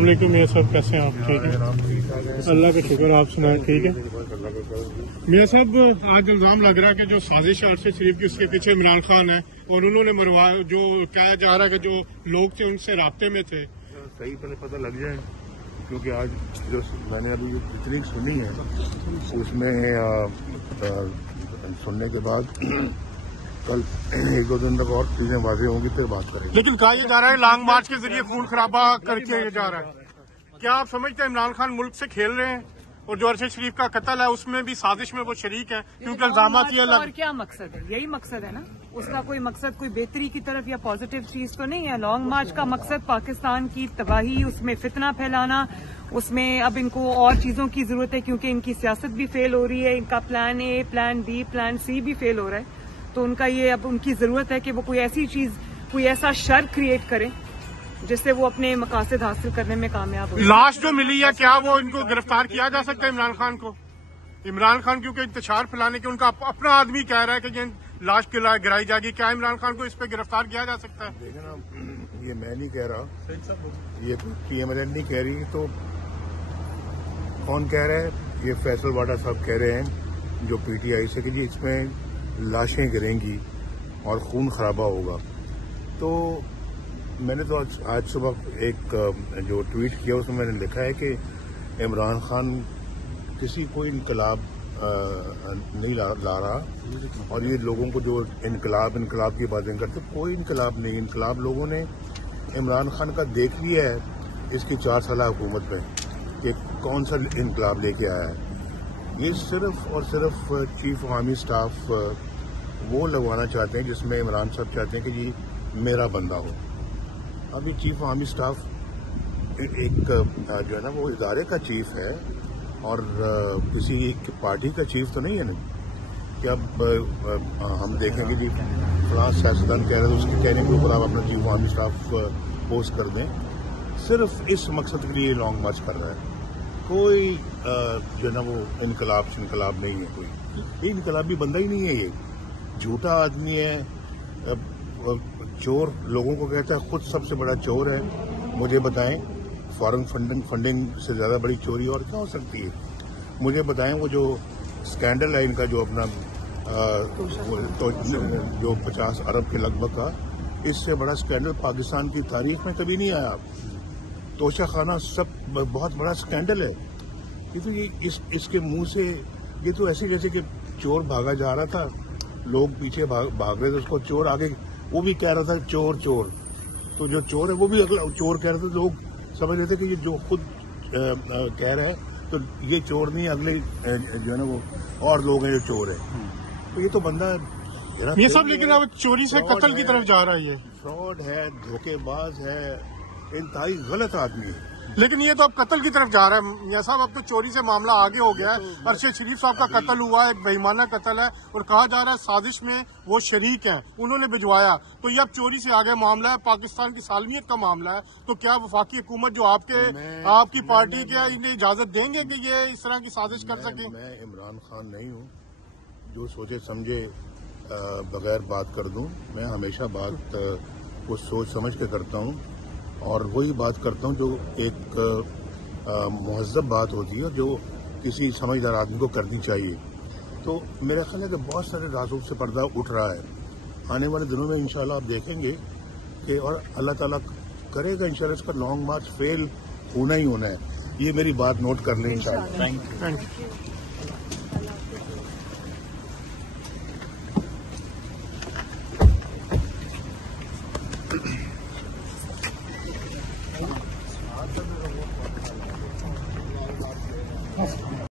अस्सलाम वालेकुम मियां साहब, कैसे हैं आप? ठीक है, अल्लाह का शुक्र। आप सुनाएं, ठीक है? मियां साहब, आज इल्जाम लग रहा है कि जो साजिश है अरशद शरीफ की, उसके पीछे इमरान खान है और उन्होंने मरवाया। जो कहा जा रहा है कि जो लोग थे उनसे राब्ते में थे। सही पहले पता लग जाए, क्योंकि आज जो मैंने अभी जितनी सुनी है उसमें सुनने के बाद कल एक दो दिन तक और चीजें वाज़ेह होंगी, फिर बात करेंगे। लेकिन कहा यह जा रहा है लॉन्ग मार्च के जरिए खून खराबा करके जा रहा है। क्या आप समझते हैं इमरान खान मुल्क से खेल रहे हैं? और जो अरशद शरीफ का कत्ल है उसमें भी साजिश में वो शरीक है, क्योंकि इल्जामात ये और क्या मकसद है? यही मकसद है ना उसका। कोई मकसद कोई बेहतरी की तरफ या पॉजिटिव चीज तो नहीं है। लॉन्ग मार्च का मकसद पाकिस्तान की तबाही, उसमें फितना फैलाना, उसमें अब इनको और चीजों की जरूरत है, क्योंकि इनकी सियासत भी फेल हो रही है। इनका plan A, plan B, plan C भी फेल हो रहा है। तो उनका ये अब उनकी जरूरत है कि वो कोई ऐसी चीज, कोई ऐसा शर क्रिएट करें जिससे वो अपने मकासद हासिल करने में कामयाब हो। लाश जो मिली है, क्या वो इनको गिरफ्तार किया जा सकता है इमरान खान को? इमरान खान क्योंकि इंतशार फैलाने के उनका अपना आदमी कह रहा है कि ये लाश गिराई जाएगी, क्या इमरान खान को इस पे गिरफ्तार किया जा सकता है? देखिए ना, ये मैं नहीं कह रहा, ये PMLN नहीं कह रही, तो कौन कह रहा है? ये फैसल वाडा साहब कह रहे हैं जो PTI से कि जी इसमें लाशें गिरेंगी और खून खराबा होगा। तो मैंने तो आज सुबह एक जो ट्वीट किया उसमें मैंने लिखा है कि इमरान खान किसी कोई इनकलाब नहीं ला रहा, और ये लोगों को जो इनकलाब की बातें करते, कोई इनकलाब नहीं। इनकलाब लोगों ने इमरान खान का देख लिया है इसकी 4 साल हुकूमत में कि कौन सा इनकलाब लेके आया है। ये सिर्फ और सिर्फ चीफ आर्मी स्टाफ वो लगवाना चाहते हैं जिसमें इमरान साहब चाहते हैं कि जी मेरा बंदा हो। अभी चीफ आर्मी स्टाफ एक जो है ना वो इदारे का चीफ है और किसी एक पार्टी का चीफ तो नहीं है ना कि अब हम देखेंगे जी फलां सियासतदान कह रहे हैं तो उसके कहने के ऊपर आप अपना चीफ आर्मी स्टाफ पोस्ट कर दें। सिर्फ इस मकसद के लिए लॉन्ग मार्च कर रहा है। कोई जो है ना वो इनकलाब नहीं है, कोई इनकलाबी बंदा ही नहीं है। ये झूठा आदमी है, चोर लोगों को कहता है, खुद सबसे बड़ा चोर है। मुझे बताएं फॉरेन फंडिंग से ज्यादा बड़ी चोरी और क्या हो सकती है? मुझे बताएं वो जो स्कैंडल है इनका जो अपना तो जो 50 अरब के लगभग का, इससे बड़ा स्कैंडल पाकिस्तान की तारीख में कभी नहीं आया। तोशा खाना सब बहुत बड़ा स्कैंडल है। ये तो ये इसके मुंह से ये तो ऐसे जैसे कि चोर भागा जा रहा था, लोग पीछे भाग रहे थे, उसको चोर आगे वो भी कह रहा था चोर चोर। तो जो चोर है वो भी अगला चोर कह रहे थे। लोग समझ रहे थे कि ये जो खुद कह रहा है तो ये चोर नहीं, अगले जो है ना वो और लोग हैं जो चोर है। तो ये तो बंदा ये सब, लेकिन अब चोरी से कत्ल की तरफ जा रहा है। ये फ्रॉड है, धोखेबाज है, इंतहाई गलत आदमी है। लेकिन ये तो अब कत्ल की तरफ जा रहा है मियां साहब। अब तो चोरी से मामला आगे हो गया है। अरशद शरीफ साहब का कत्ल हुआ, एक बेईमाना कत्ल है और कहा जा रहा है साजिश में वो शरीक हैं, उन्होंने भिजवाया। तो ये अब चोरी से आगे मामला है, पाकिस्तान की सालमियत का मामला है। तो क्या वफाकी हुकूमत जो आपकी पार्टी के इन्हें इजाजत देंगे कि ये इस तरह की साजिश कर सके? मैं इमरान खान नहीं हूँ जो सोचे समझे बगैर बात कर दूं। मैं हमेशा बात को सोच समझ के करता हूँ और वही बात करता हूँ जो एक मुहज़्ज़ब बात होती है, जो किसी समझदार आदमी को करनी चाहिए। तो मेरा ख्याल है कि बहुत सारे राजों से पर्दा उठ रहा है। आने वाले दिनों में इंशाल्लाह आप देखेंगे कि और अल्लाह ताला करेगा इंशाल्लाह इसका लॉन्ग मार्च फेल होना ही होना है। ये मेरी बात नोट कर लें इंशाल्लाह। Thank you.